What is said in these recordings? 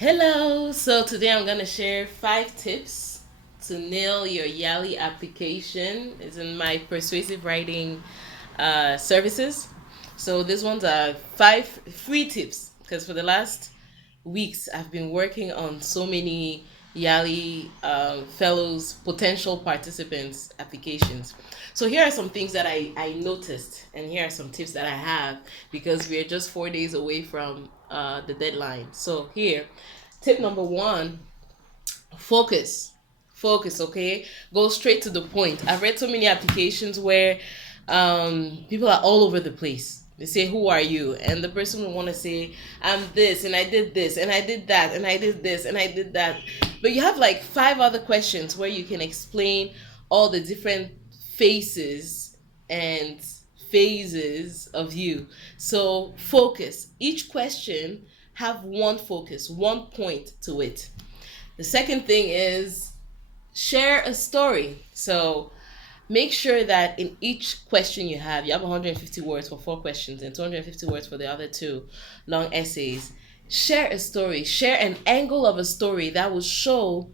Hello! So today I'm gonna share 5 tips to nail your YALI application. It's in my persuasive writing services. So these ones are 5 free tips because for the last weeks I've been working on so many YALI fellows, potential participants applications. So here are some things that I noticed, and here are some tips that I have because we are just 4 days away from the deadline. So here, tip number one: focus. Focus, okay? Go straight to the point. I've read so many applications where people are all over the place. They say, "Who are you?" And the person will want to say, "I'm this, and I did this, and I did that, and I did this, and I did that." But you have like 5 other questions where you can explain all the different faces and phases of you. So focus. Each question have one focus, one point to it. The second thing is share a story. So make sure that in each question you have 150 words for 4 questions and 250 words for the other 2 long essays. Share a story, share an angle of a story that will show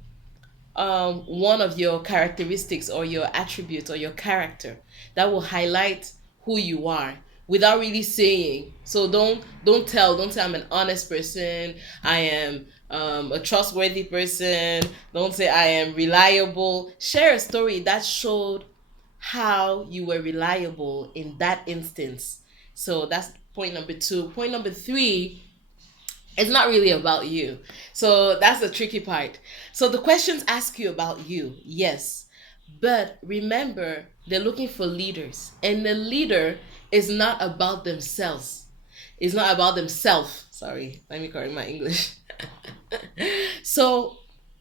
one of your characteristics or your attributes or your character that will highlight who you are without really saying. So don't say I'm an honest person, I am a trustworthy person. Don't say I am reliable. Share a story that showed how you were reliable in that instance. So that's point number two. Point number three, it's not really about you. So that's the tricky part. So the questions ask you about you, yes. But remember, they're looking for leaders. And the leader is not about themselves. It's not about themselves. Sorry, let me correct my English. So,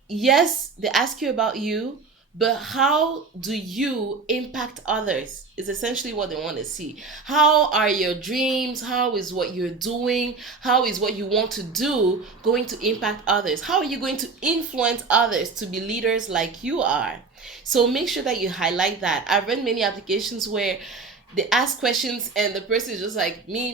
yes, they ask you about you, but how do you impact others is essentially what they want to see. How are your dreams? How is what you're doing? How is what you want to do going to impact others? How are you going to influence others to be leaders like you are? So make sure that you highlight that. I've read many applications where they ask questions and the person is just like me.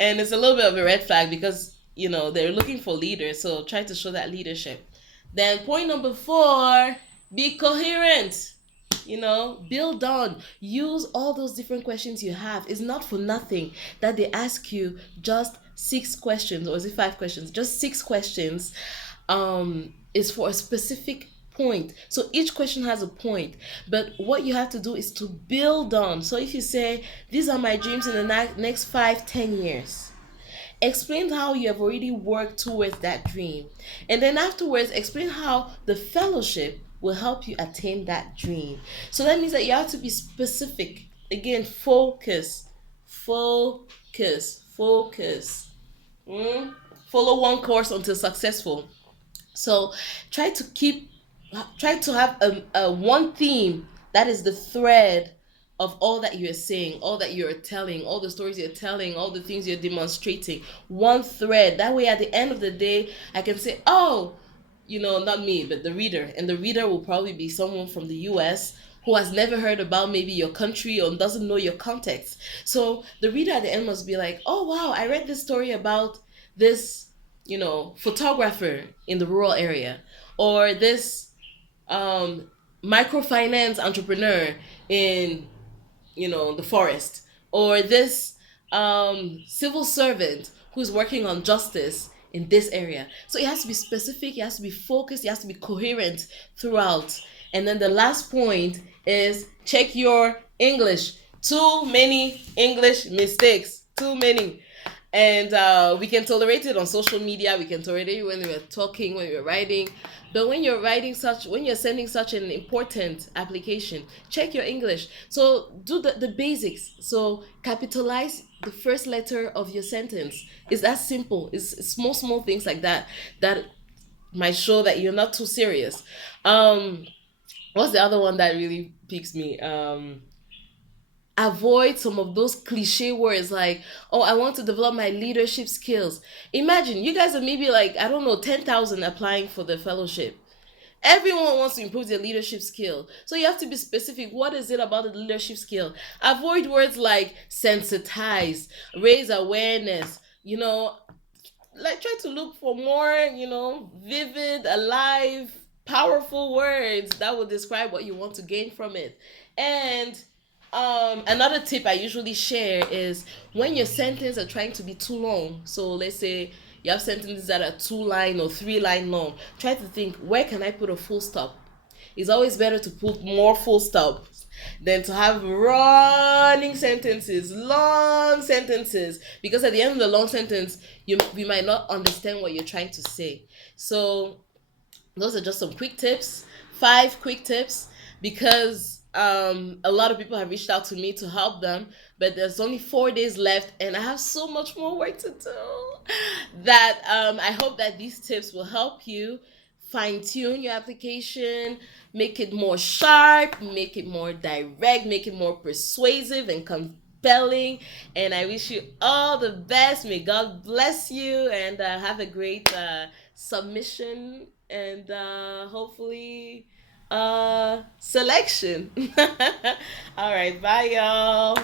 And it's a little bit of a red flag because they're looking for leaders, so try to show that leadership. Then point number four, be coherent. Build on. Use all those different questions you have. It's not for nothing that they ask you just 6 questions, or is it 5 questions? Just 6 questions is for a specific point. So each question has a point, but what you have to do is to build on. So if you say, these are my dreams in the next 5-10 years, explain how you have already worked towards that dream, and then afterwards explain how the fellowship will help you attain that dream. So that means that you have to be specific. Again, focus. Follow one course until successful. So try to have a one theme that is the thread of all that you're saying, all that you're telling, all the stories you're telling, all the things you're demonstrating. One thread. That way, at the end of the day, I can say, oh, not me, but the reader. And the reader will probably be someone from the US who has never heard about maybe your country or doesn't know your context. So the reader at the end must be like, oh, wow, I read this story about this, photographer in the rural area, or this microfinance entrepreneur in the forest, or this civil servant who's working on justice in this area. So it has to be specific, it has to be focused, it has to be coherent throughout. And then the last point is check your English. Too many English mistakes, too many. And we can tolerate it on social media, we can tolerate it when we're talking, when we're writing. But when you're sending such an important application, check your English. So do the basics. So capitalize the first letter of your sentence. It's that simple. It's small things like that that might show that you're not too serious. What's the other one that really piques me? Avoid some of those cliche words like, oh, I want to develop my leadership skills. Imagine you guys are maybe like, I don't know, 10,000 applying for the fellowship. Everyone wants to improve their leadership skill. So you have to be specific. What is it about the leadership skill? Avoid words like sensitize, raise awareness, like try to look for more, vivid, alive, powerful words that will describe what you want to gain from it. And another tip I usually share is when your sentences are trying to be too long. So let's say you have sentences that are 2 line or 3 line long. Try to think, where can I put a full stop? It's always better to put more full stops than to have running sentences, long sentences, because at the end of the long sentence, we might not understand what you're trying to say. So those are just some quick tips, 5 quick tips, because a lot of people have reached out to me to help them, but there's only 4 days left and I have so much more work to do that I hope that these tips will help you fine tune your application, make it more sharp, make it more direct, make it more persuasive and compelling. And I wish you all the best. May God bless you and have a great submission and hopefully selection. All right, bye, y'all.